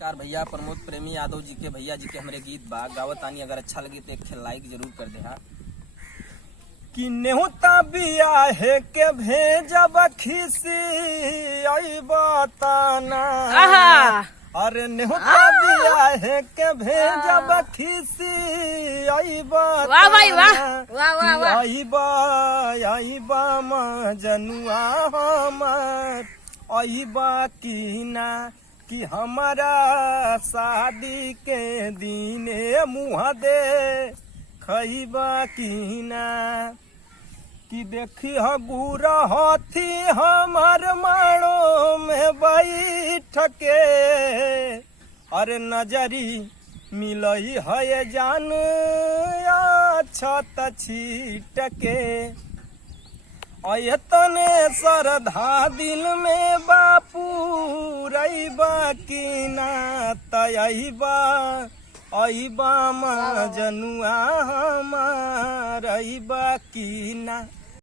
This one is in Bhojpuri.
नमस्कार भैया, प्रमोद प्रेमी यादव जी के भैया जी के हमारे गीत बा गावत आनी। अगर अच्छा लगे तो एक लाइक जरूर कर दे। कि नेहुता बिया है के भेजब खिसी आई बताना। अरे नेहुता बिया है के भेजब खिसी आई बताना। आई बा मजनुआ हमार आई बा की ना कि हमारा शादी के दिने मुँह दे खैबा की ना। कि देखी गुरा हाथी हमार माड़ो में बैठ के। अरे नजरी मिलई है जान छत छीट के। तने श्रद्धा दिल में बापू रईबा की ना तयबा अईबा मजनुआ हमार अईबा की ना।